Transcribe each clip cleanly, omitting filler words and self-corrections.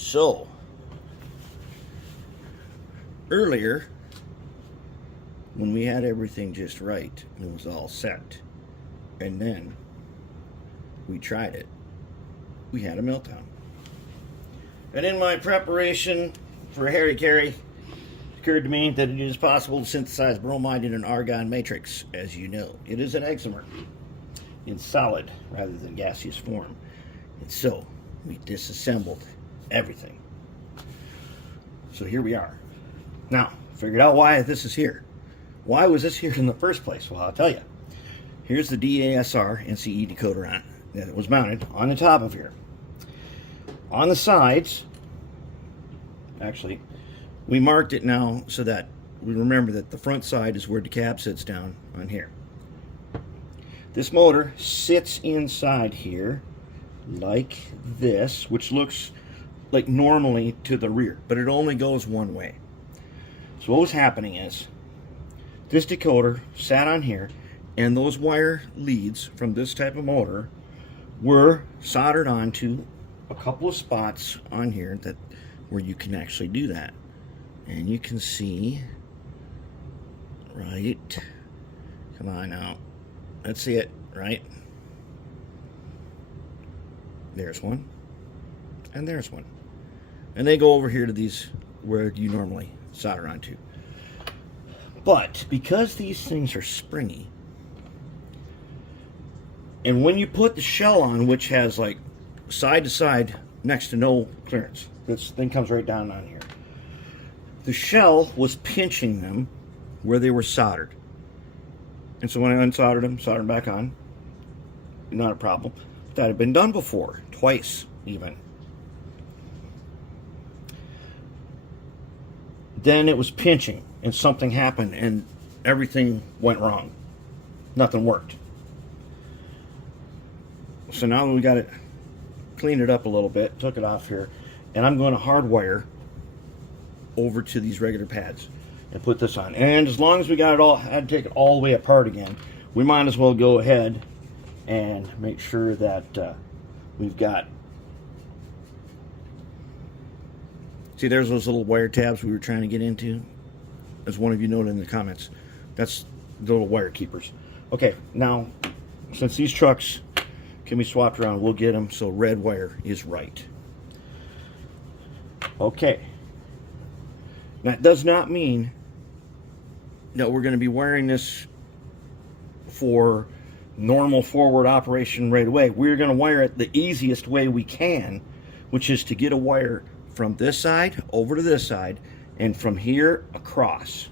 So, earlier, when we had everything just right, it was all set, and then we tried it, we had a meltdown. And in my preparation for Harry Carey, it occurred to me that it is possible to synthesize bromide in an argon matrix. As you know, it is an exomer in solid rather than gaseous form. And so, we disassembled everything. So here we are. Now, figured out why this is here. Why was this here in the first place? Well, I'll tell you. Here's the DA-SR NCE decoder on that was mounted on the top of here. On the sides, actually, we marked it now so that we remember that the front side is where the cab sits down on here. This motor sits inside here like this, which looks like normally to the rear, but it only goes one way. So what was happening is this decoder sat on here, and those wire leads from this type of motor were soldered onto a couple of spots on here that where you can actually do that. And you can see right, come on now, let's see it, right? There's one, and there's one. And they go over here to these where you normally solder onto. But because these things are springy, and when you put the shell on, which has like side to side next to no clearance, this thing comes right down on here, the shell was pinching them where they were soldered. And so when I unsoldered them, soldered them back on, not a problem. That had been done before, twice even. Then it was pinching, and something happened, and everything went wrong. Nothing worked. So now we got it, cleaned it up a little bit, took it off here, and I'm going to hardwire over to these regular pads and put this on. And as long as we got it all, I had to take it all the way apart again, we might as well go ahead and make sure that we've got, see, there's those little wire tabs we were trying to get into, as one of you noted in the comments. That's the little wire keepers. Okay, now since these trucks can be swapped around, we'll get them so red wire is right. Okay, that does not mean that we're going to be wiring this for normal forward operation right away. We're going to wire it the easiest way we can, which is to get a wire from this side over to this side and from here across.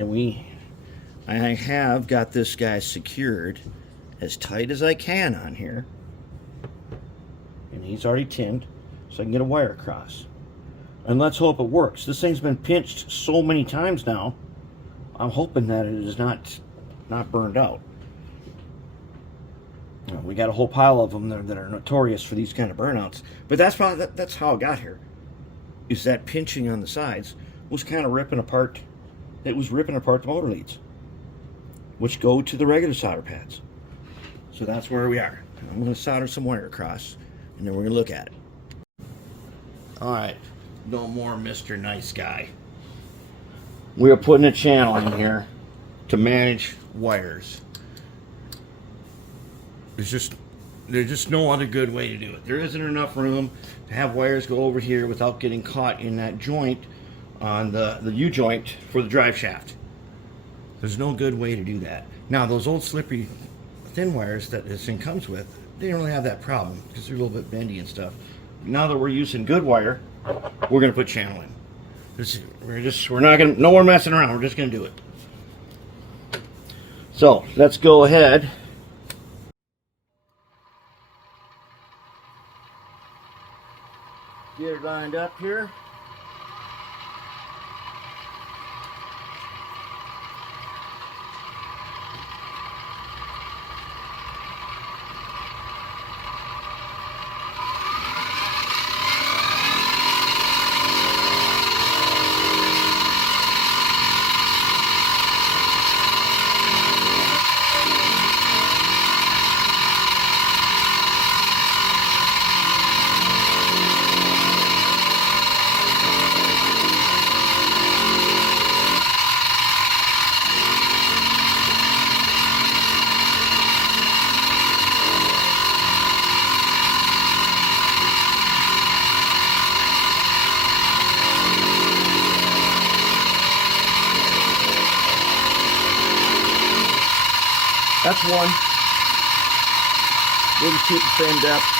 And I have got this guy secured as tight as I can on here, and he's already tinned, so I can get a wire across. And let's hope it works. This thing's been pinched so many times now, I'm hoping that it is not burned out. You know, we got a whole pile of them that are notorious for these kind of burnouts, but that's how it got here. Is that pinching on the sides was kind of ripping apart. It was ripping apart the motor leads, which go to the regular solder pads. So that's where we are. I'm going to solder some wire across, and then we're going to look at it. All right, no more Mr. Nice Guy. We are putting a channel in here to manage wires. There's just no other good way to do it. There isn't enough room to have wires go over here without getting caught in that joint on the U-joint for the drive shaft. There's no good way to do that. Now, those old slippery thin wires that this thing comes with, they don't really have that problem because they're a little bit bendy and stuff. Now that we're using good wire, we're going to put channel in. We're not going to, no more messing around. We're just going to do it. So let's go ahead. Get it lined up here. that's one. We'll just keep the same depth.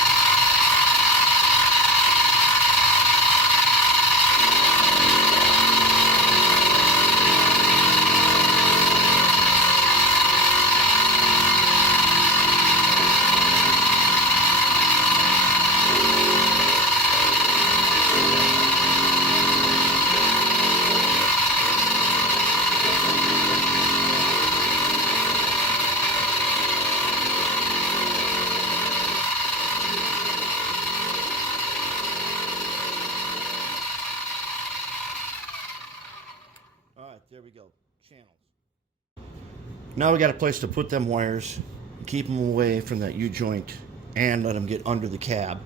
There we go, channels. Now we got a place to put them wires, keep them away from that U-joint, and let them get under the cab,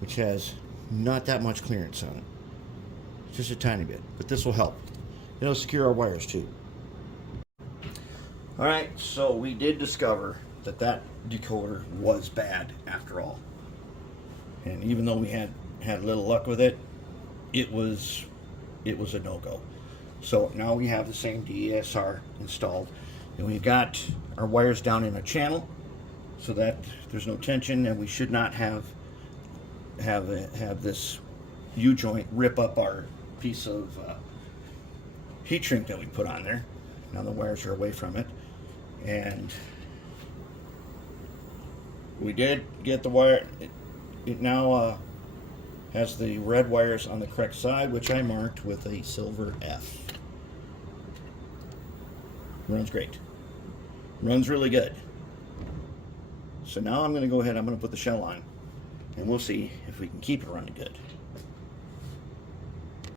which has not that much clearance on it. Just a tiny bit, but this will help. It'll secure our wires too. All right, so we did discover that that decoder was bad after all. And even though we had little luck with it, it was a no-go. So now we have the same DA-SR installed, and we've got our wires down in a channel so that there's no tension, and we should not have this U-joint rip up our piece of heat shrink that we put on there. Now the wires are away from it, and we did get the wire. It now has the red wires on the correct side, which I marked with a silver F. Runs great. Runs really good. So now I'm going to go ahead, I'm going to put the shell on, and we'll see if we can keep it running good.